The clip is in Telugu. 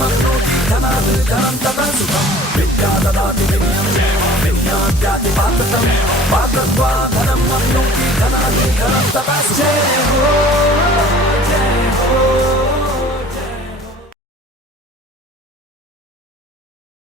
మన్నోతి ధనాద్ ధనం తత సుఖం విద్యా దదాతి వినయం విద్యాద్యాతి పాత్రతం పాత్రత్వా ధనం మన్నోతి ధనాద్ ధనం తత సుఖం.